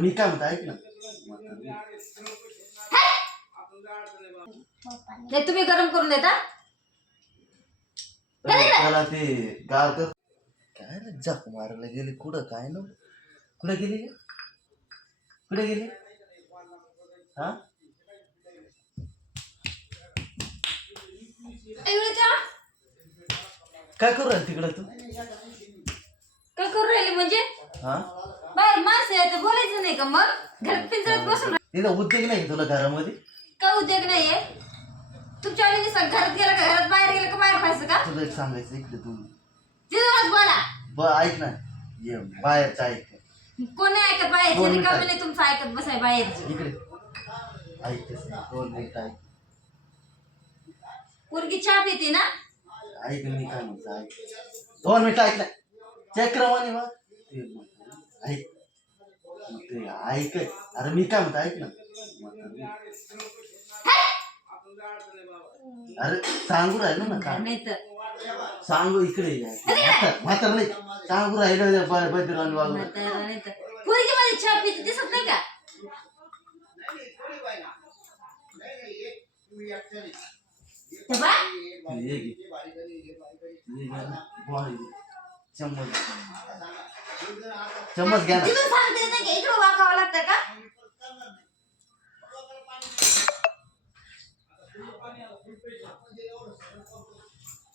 मी काय म्हणतो ऐक ना. नाही तुम्ही गरम करून देता? त्याला ते गार कर. काय रे जप मारायला गेली. कुठं काय ना? कुठं गेली? कुठं गेली? हा? एवढ्याच्या? काय करू राहिली तिकडं तू? काय करू राहिले म्हणजे? हा? बाहेर माणसं आहे तर बोलायचं नाही का मग? घरात पिंजरात बसून तिथं उद्योग नाही का तुला घरामध्ये? काय उद्योग नाहीये? तुमच्या आईने सांग घरात गेलं का? घरात बाहेर गेलं का? बाहेर पाहायचं का? तुला एक सांगायचं इकडे तू. तिथूनच बोला. ब ऐक ना. ये बाहेरचं ऐक. कोण नाही ऐकत बाहेरचे? दोन रिकामी मिनिटं. नाही तुमचं ऐकत बसाय बाहेरचे. इकडे. ऐकतेस ना दोन मिनिट ऐक. पोरगी चहा पिते ना? ऐक मी काय म्हणतो ऐक. दोन मिनिट ऐक ना. चक्रमाने मग. म्हणतो, ऐक. ते ऐक. अरे मी काय म्हणतो ऐक ना. अरे सांगू राहिलो ना काय नाही तर. सांगू इकडे ये. म्हातार म्हातार नाही. सांगू राहिलो बद्रीवान वागू म्हातारं नाही तर. पोरगी माझी चहा पिते दिसत नाही का? ते बा, ये घे. ये घे. ना. बॉल. घे. चम्मच. चम्मच घ्या ना. तिथून सांगते नाही का? इकडं वाकावं लागतं का?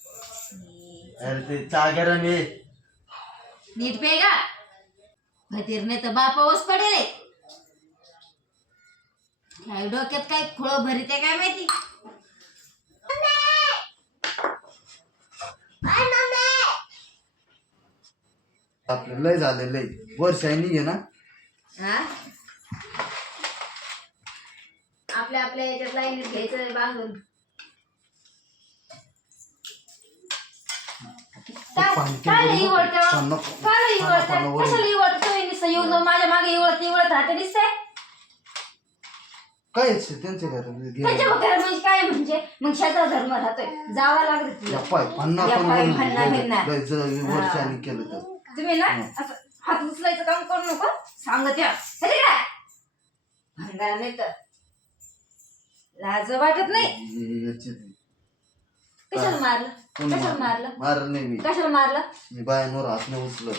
अरे ते चागेरा मी. नीट पे का? भतीरने तर बापावच पडेल. काय डोक्यात काय खोळ भरीते काय माहिती? आपलं लय झालं लय. वर्ष आहे निघे ना? हा? आपल्या आपल्या याच्यात लाईनीत घ्यायचं बांधून. काय पाणी काय लई इवळतं? पण नको. काय लई इवळतं? पाणी- पाणी कशाला इवळतं? तुम्ही नुसतं येऊन जाऊन माझ्या मागे इवळत इवळत राहते दिसतंय काय आहे ते त्यांच्या म्हणजे काय म्हणजे? मग शेतात धर्म राहतोय. जावा लागत तुला. या पाय पन्नास लय- वर्षाने केलं तर. तुम्ही ना हं. असं हात उचलायचं काम करू नको सांगत. या नाही तर. लाज वाटत नाही? कशाला मारलं? कोणी कशाला मारलं? मारलं? मारलं नाही मी. कशाला मारलं? मी बायांवर हात नाही उचलत.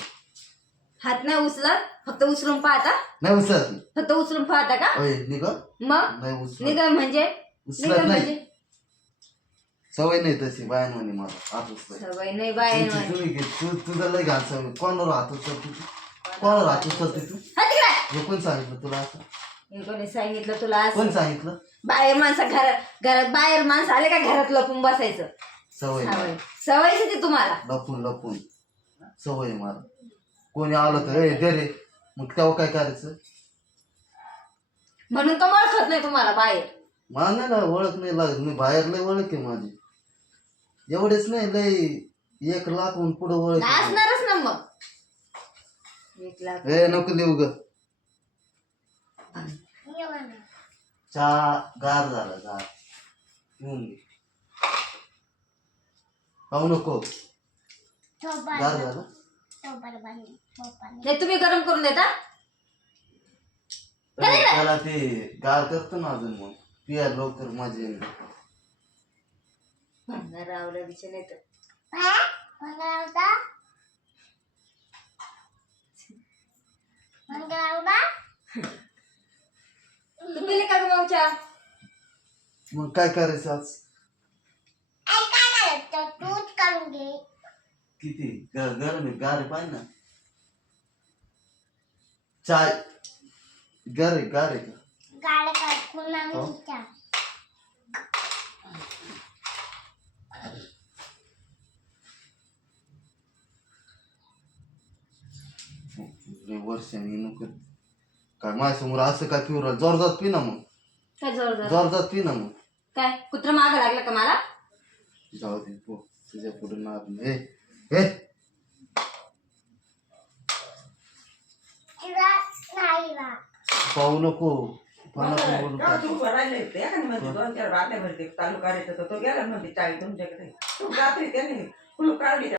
हात नाही उचलत? फक्त उचलून पाहता? नाही उचलत फक्त उचलून पाहता का? होय निघ. मग? नाही उचलत. निघा म्हणजे? उचलत निघा नाही. म्हणजे? सवय नाही तशी बायांमध्ये मला हात सवय नाही बाय तुम्ही घे. तू तुझं लय घाल सवय कोणावर हात उचलते तू? कोणावर हात उचलते तू? हे कोण सांगितलं तुला असं? कोणी सांगितलं तुला असं? कोण सांगितलं? बाहेर माणसं घरात घरात बाहेर माणसं आले का घरात लपून बसायचं? सवय सवय. सवयच ती तुम्हाला. लपून लपून. सवय मला. कोणी आलं तर ए दे रे. मग तेव्हा काय करायचं? म्हणून तर ओळखत नाही तुम्हाला बाहेर. मला नाही ओळख नाही लागत मी बाहेर लय ओळख आहे माझी. एवढेच नाही लय एक लाखहून पुढे ओळख आहे. असणारच ना मग. एक लाख. ए नको देऊ ग. चहा गार झाला गार. पिऊन घे पाहू नको. गार झाला? नाही तुम्ही गरम करून देता? त्याला ते गार करतो ना अजून मग. पिया लवकर मजा रावला नाही तर तू पिले का ग मग चहा मग काय करायचं आज किती ग- गरम आहे गार आहे पाहिजे ना चाय गार आहे गार आहे का हो. लय वर्षांनी नको काय माझ्यासमोर असं काय पिऊ राहिलं जोरदार पी ना मग. काय जोर जोर जोरदार पी ना मग. काय? कुत्र माग लागलं का मला? जाऊ दे पो. तुझ्या पुढे ना ए ए. पाहू नको. पाहू नको बोलू तेव्हा तू दोन चार भरते चालू करायचं तर तो गेला म्हणते चाळी तुमच्याकडे तू रात्री त्याने. कुलूप काढली